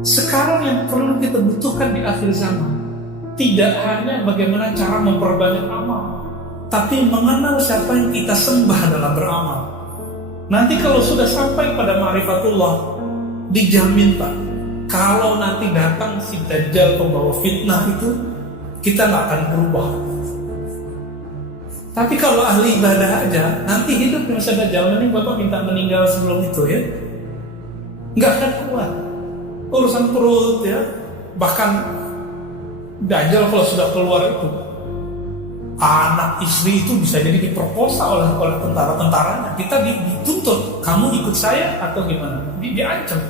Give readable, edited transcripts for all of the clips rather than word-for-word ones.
Sekarang yang perlu kita butuhkan di akhir zaman tidak hanya bagaimana cara memperbanyak amal, tapi mengenal siapa yang kita sembah dalam beramal. Nanti kalau sudah sampai pada ma'rifatullah, dijamin Pak, kalau nanti datang si Dajjal pembawa fitnah itu, kita nggak akan berubah. Tapi kalau ahli ibadah aja, nanti hidup di masa Dajjal, mending Bapak minta meninggal sebelum itu ya, nggak akan kuat. Urusan perut ya, bahkan Dajjal kalau sudah keluar itu, anak istri itu bisa jadi diperkosa oleh tentara-tentaranya. Kita dituntut, kamu ikut saya atau gimana? Diancam.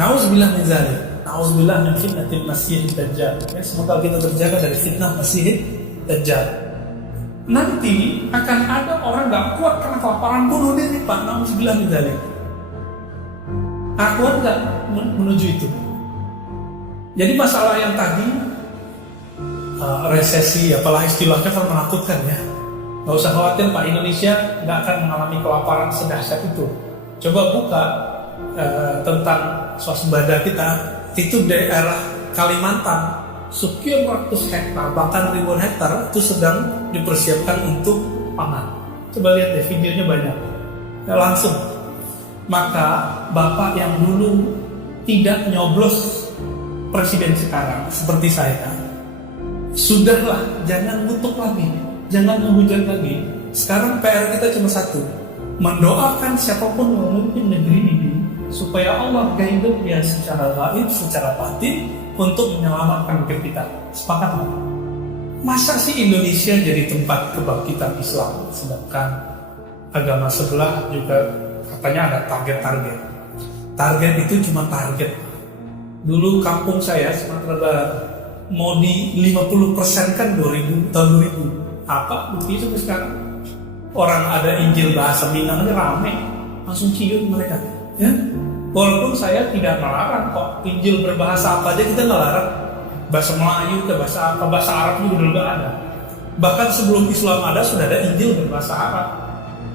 Nauzubillah min zalik. Nauzubillah min fitnatil Masih Dajjal. Ya, semoga kita terjaga dari fitnah Masih Dajjal. Nanti akan ada orang nggak kuat karena kelaparan, bunuh diri Pak. Nauzubillah min zalik. Kuat nggak menuju itu? Jadi masalah yang tadi resesi, apalah istilahnya, kan menakutkan ya. Nggak usah khawatir Pak, Indonesia nggak akan mengalami kelaparan sedahsyat itu. Coba buka tentang swasembada kita, itu daerah Kalimantan, sekian ratus hektar, bahkan ribuan hektar itu sedang dipersiapkan untuk pangan. Coba lihat deh, videonya banyak. Ya, langsung. Maka Bapak yang dulu tidak nyoblos presiden sekarang seperti saya, sudahlah, jangan ngutuk lagi, jangan menghujat lagi. Sekarang PR kita cuma satu, mendoakan siapapun yang memimpin negeri ini supaya Allah guide dia secara gaib, secara batin untuk menyelamatkan negeri kita. Sepakat? Masa sih Indonesia jadi tempat kebangkitan Islam, sedangkan agama sebelah juga katanya ada target-target. Target itu cuma target. Dulu kampung saya Sumatera Barat mau di 50% kan 2000 tahun 2000. Apa bukti sampai sekarang? Orang ada Injil bahasa Minang aja rame, langsung cium mereka. Ya, walaupun saya tidak melarang kok Injil berbahasa apa aja, kita nggak larang. Bahasa Melayu ke bahasa apa, bahasa Arab juga udah nggak ada. Bahkan sebelum Islam ada sudah ada Injil berbahasa Arab,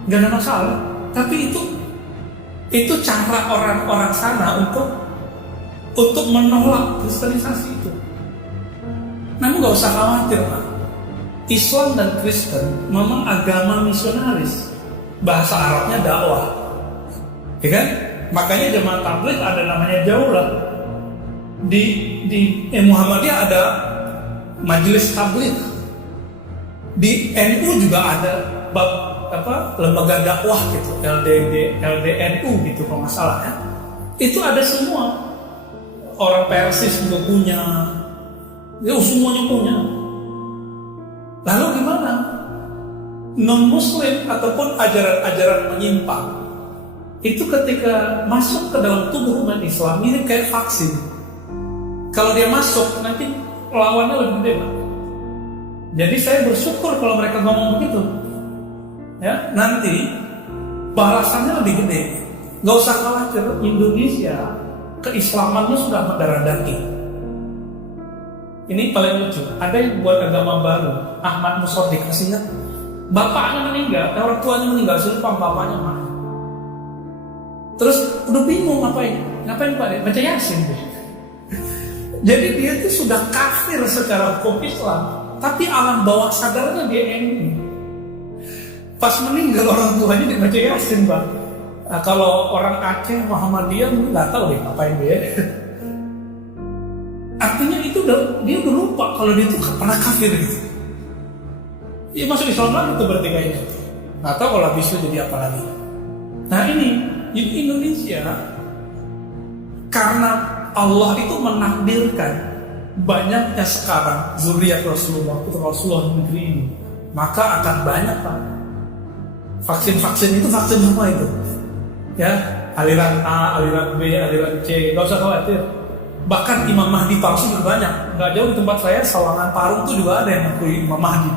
nggak ada masalah. Tapi itu cara orang-orang sana untuk menolak kristenisasi itu. Namun nggak usah khawatir Pak, Islam dan Kristen memang agama misionaris, bahasa Arabnya dakwah, ya kan? Makanya jemaah tabligh ada namanya jaulah. Di Muhammadiyah ada majelis tabligh. Di NU juga ada lembaga dakwah gitu, LDNU gitu kalau nggak salah ya. Itu ada semua. Orang Persis juga punya, ya semuanya punya. Lalu gimana? Non-Muslim ataupun ajaran-ajaran menyimpang itu ketika masuk ke dalam tubuh umat Islam mirip kayak vaksin. Kalau dia masuk nanti lawannya lebih gede Pak. Jadi saya bersyukur kalau mereka ngomong begitu. Ya, nanti balasannya lebih gede. Gak usah khawatir, Indonesia keislamannya sudah mendarah daging. Ini paling lucu, ada yang buat agama baru, Ahmad Musodik, kasih ingat? Bapaknya meninggal, orang tuanya meninggal, sumpah bapaknya mati. Terus udah bingung ngapain Pak? Baca Yasin deh. Jadi dia itu sudah kafir secara hukum Islam, tapi alam bawah sadarnya dia NU. Pas meninggal orang tuanya dibaca Yasin Pak. Nah, kalau orang Aceh Muhammadiyah nggak tahu deh ngapain dia. Artinya itu dia udah lupa kalau dia itu pernah kafir gitu. Dia masuk Islam lagi itu berarti kayaknya. Nggak tahu kalau habis itu jadi apa lagi. Nah ini di Indonesia, karena Allah itu menakdirkan banyaknya sekarang zuriat Rasulullah di negeri ini, maka akan banyak Pak. Vaksin itu vaksin semua itu. Ya, aliran A, aliran B, aliran C, gak usah khawatir. Bahkan Imam Mahdi palsu juga banyak. Gak jauh di tempat saya, Sawangan Parung tuh juga ada yang mengakui Imam Mahdi.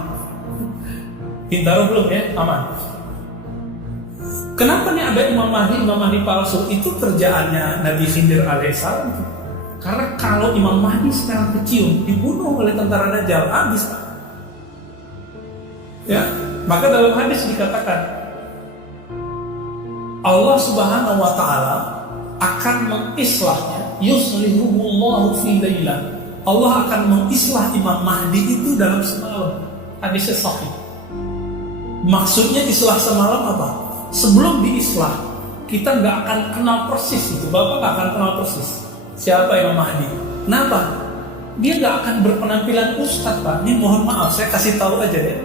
Bintaro belum ya, aman. Kenapa nih ada Imam Mahdi palsu? Itu kerjaannya Nabi Khidir alaihissalam. Karena kalau Imam Mahdi sekarang kecium, dibunuh oleh tentara Dajjal, habis Pak. Ya, maka dalam hadis dikatakan Allah Subhanahu wa Ta'ala akan mengislahnya, yuslihuhullahu fi lailah. Allah akan mengislah Imam Mahdi itu dalam semalam. Hadisnya sahih. Maksudnya islah semalam apa? Sebelum diislah, kita nggak akan kenal persis itu. Bapak nggak akan kenal persis siapa Imam Mahdi. Kenapa? Dia nggak akan berpenampilan ustadz, Pak. Ini mohon maaf, saya kasih tahu aja ya.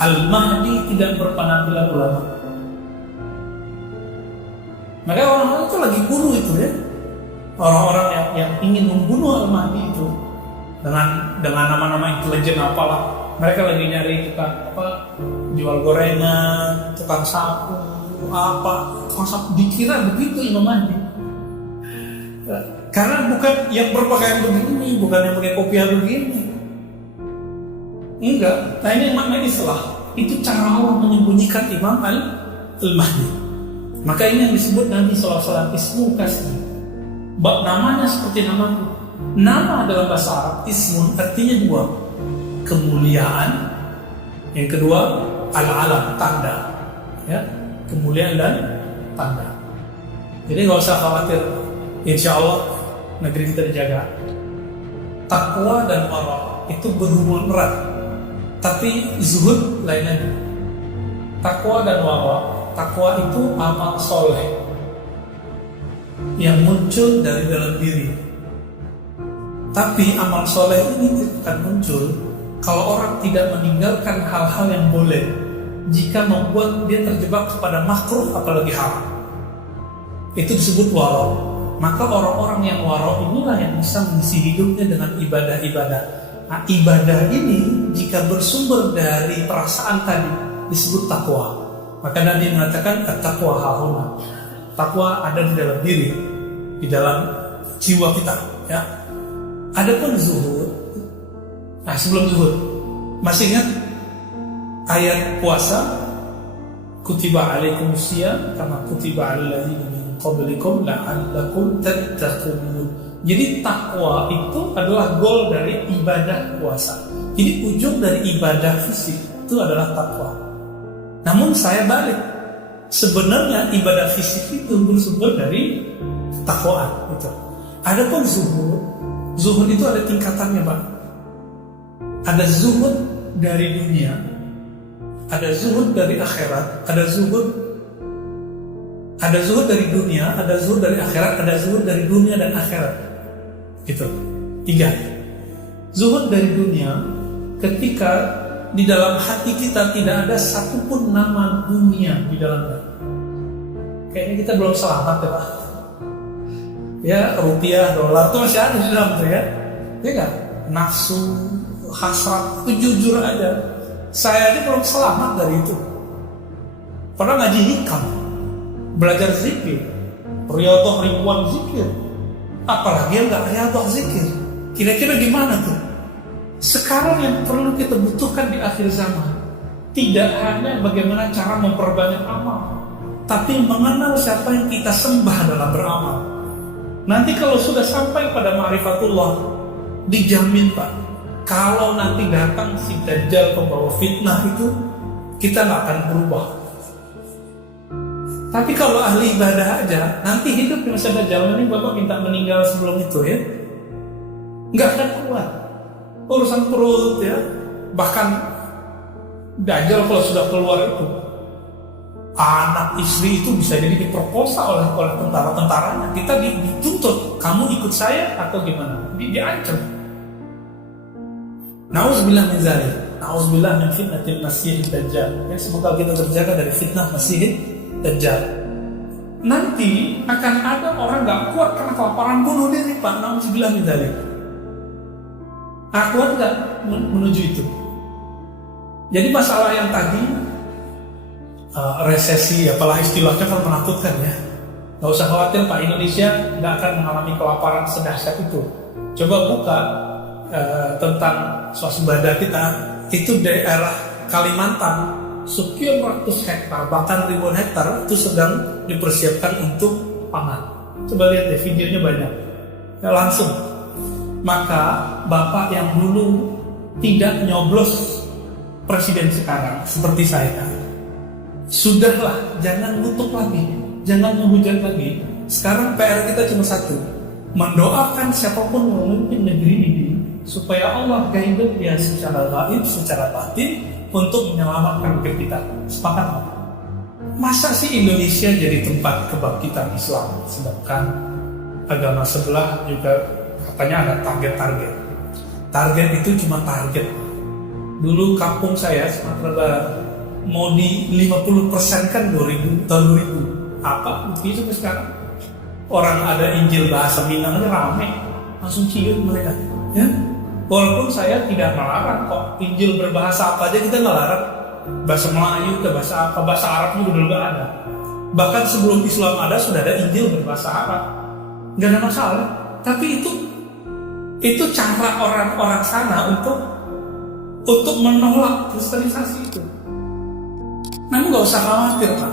Al-Mahdi tidak berpenampilan ulama. Maka orang-orang itu lagi buru itu ya. Orang-orang yang ingin membunuh Al-Mahdi itu dengan nama-nama intelijen apalah. Mereka lagi nyari tukang jual gorengan, tukang sapu, tukang sapu, dikira begitu Imam Mahdi. Karena bukan yang berpakaian begini, bukan yang pakai kopiah begini. Enggak. Nah ini makna islah. Itu cara Allah menyembunyikan Imam Al-Mahdi. Maka ini yang disebut Nabi SAW ismu kasih. Namanya seperti namaku. Nama dalam bahasa Arab ismun artinya dua, kemuliaan. Yang kedua al-alam, tanda. Ya, kemuliaan dan tanda. Jadi nggak usah khawatir. Insya Allah negeri kita dijaga. Takwa dan wara itu berhubungan erat. Tapi zuhud lain lagi. Takwa dan wara. Takwa itu amal soleh yang muncul dari dalam diri. Tapi amal soleh ini akan muncul kalau orang tidak meninggalkan hal-hal yang boleh, jika membuat dia terjebak kepada makruh apalagi haram. Itu disebut wara. Maka orang-orang yang wara inilah yang bisa mengisi hidupnya dengan ibadah-ibadah. Nah, ibadah ini jika bersumber dari perasaan tadi disebut takwa. Maka Nabi mengatakan at-taqwa hahuna. Takwa ada di dalam diri, di dalam jiwa kita, ya. Adapun zuhud. Nah, sebelum zuhud, masih ingat ayat puasa? Kutiba alaikumusiyam kama kutiba alal ladzina min qablikum la'allakum tattaqun. Jadi takwa itu adalah goal dari ibadah puasa. Jadi ujung dari ibadah fisik itu adalah takwa. Namun saya balik, sebenarnya ibadah fisik itu bersumber dari takwaan itu. Adapun zuhud itu ada tingkatannya, Pak. Ada zuhud dari dunia, ada zuhud dari akhirat, ada zuhud dari dunia, ada zuhud dari akhirat, ada zuhud dari dunia dan akhirat. Gitu. 3. Zuhud dari dunia ketika di dalam hati kita tidak ada satupun nama dunia di dalamnya. Kayaknya kita belum selamat ya Pak. Ya, rupiah, dolar itu masih ada di dalam tuh ya. Ya kan? Nafsu, hasrat itu jujur aja. Saya aja belum selamat dari itu. Pernah ngaji hikam, belajar zikir, riyadhah ribuan zikir. Apalagi yang nggak riyadhah zikir. Kira-kira gimana tuh? Sekarang yang perlu kita butuhkan di akhir zaman tidak hanya bagaimana cara memperbanyak amal, tapi mengenal siapa yang kita sembah dalam beramal. Nanti kalau sudah sampai pada ma'rifatullah, dijamin Pak, kalau nanti datang si Dajjal pembawa fitnah itu, kita nggak akan berubah. Tapi kalau ahli ibadah aja, nanti hidup di masa Dajjal ini Bapak minta meninggal sebelum itu ya, nggak akan kuat. Urusan perut ya, bahkan Dajjal kalau sudah keluar itu, anak istri itu bisa jadi diperkosa oleh tentara-tentaranya. Kita dituntut, kamu ikut saya atau gimana? Diancam. Nauzubillah min zalik. Nauzubillah min fitnatil Masihid Dajjal. Ya, semoga kita terjaga dari fitnah Masihid Dajjal. Nanti akan ada orang gak kuat karena kelaparan bunuh diri, Pak. Nauzubillah min zalik. Kuat gak menuju itu? Jadi masalah yang tadi resesi, apalah istilahnya kan menakutkan ya. Gak usah khawatir Pak, Indonesia gak akan mengalami kelaparan sedahsyat itu. Coba buka tentang swasembada kita, itu daerah Kalimantan sekian ratus hektar, bahkan ribuan hektar itu sedang dipersiapkan untuk pangan. Coba lihat deh, videonya banyak ya, langsung. Maka Bapak yang dulu tidak nyoblos presiden sekarang seperti saya, sudahlah, jangan nutup lagi, jangan menghujat lagi. Sekarang PR kita cuma satu, mendoakan siapapun memimpin negeri ini supaya Allah guide dia secara gaib, secara batin untuk menyelamatkan negeri kita. Sepakat? Masa sih Indonesia jadi tempat kebangkitan Islam, sedangkan agama sebelah juga katanya ada target-target. Target itu cuma target. Dulu kampung saya Sumatera Barat mau di 50% kan tahun 2000. Apa bukti sampai sekarang? Orang ada Injil bahasa Minang rame, langsung cium mereka. Ya? Walaupun saya tidak melarang kok, Injil berbahasa apa aja kita nggak larang. Bahasa Melayu ke bahasa apa, bahasa Arab juga dulu nggak ada. Bahkan sebelum Islam ada sudah ada Injil berbahasa Arab, nggak ada masalah. Tapi itu cara orang-orang sana untuk menolak kristenisasi itu. Namun nggak usah khawatir Pak.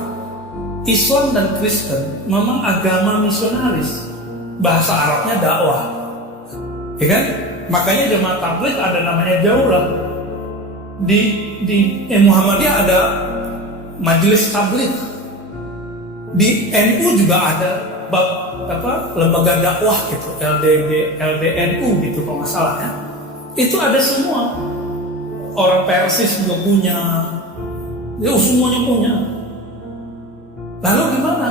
Islam dan Kristen memang agama misionaris, bahasa Arabnya dakwah, ya kan? Makanya jemaah tabligh ada namanya jaulah. Di Muhammadiyah ada majelis tabligh. Di NU juga ada lembaga dakwah gitu, LDNU gitu kalau nggak salah ya. Itu ada semua. Orang Persis juga punya, ya semuanya punya. Lalu gimana?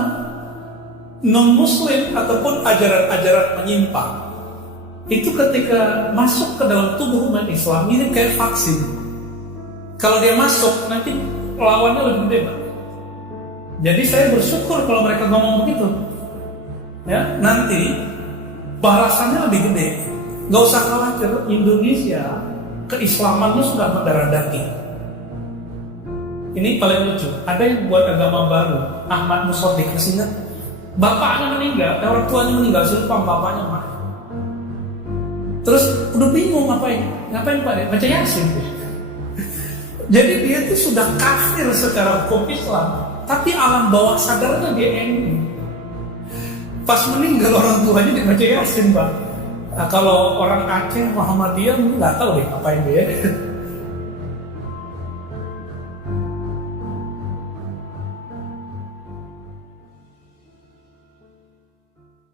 Non-Muslim ataupun ajaran-ajaran menyimpang itu ketika masuk ke dalam tubuh umat Islam ini kayak vaksin. Kalau dia masuk nanti lawannya lebih gede Pak. Jadi saya bersyukur kalau mereka ngomong begitu. Ya, nanti balasannya lebih gede. Gak usah khawatir, Indonesia keislamannya sudah mendarah daging. Ini paling lucu. Ada yang buat agama baru, Ahmad Musodik, masih ingat? Bapaknya meninggal, orang tuanya meninggal, lupa bapaknya mah. Terus udah bingung ngapain Pak? Baca Yasin. Jadi dia itu sudah kafir secara hukum Islam, tapi alam bawah sadarnya dia NU. Pas meninggal orang tuanya dia baca Yasin Pak. Nah, kalau orang Aceh Muhammadiyah nggak tahu deh ngapain dia.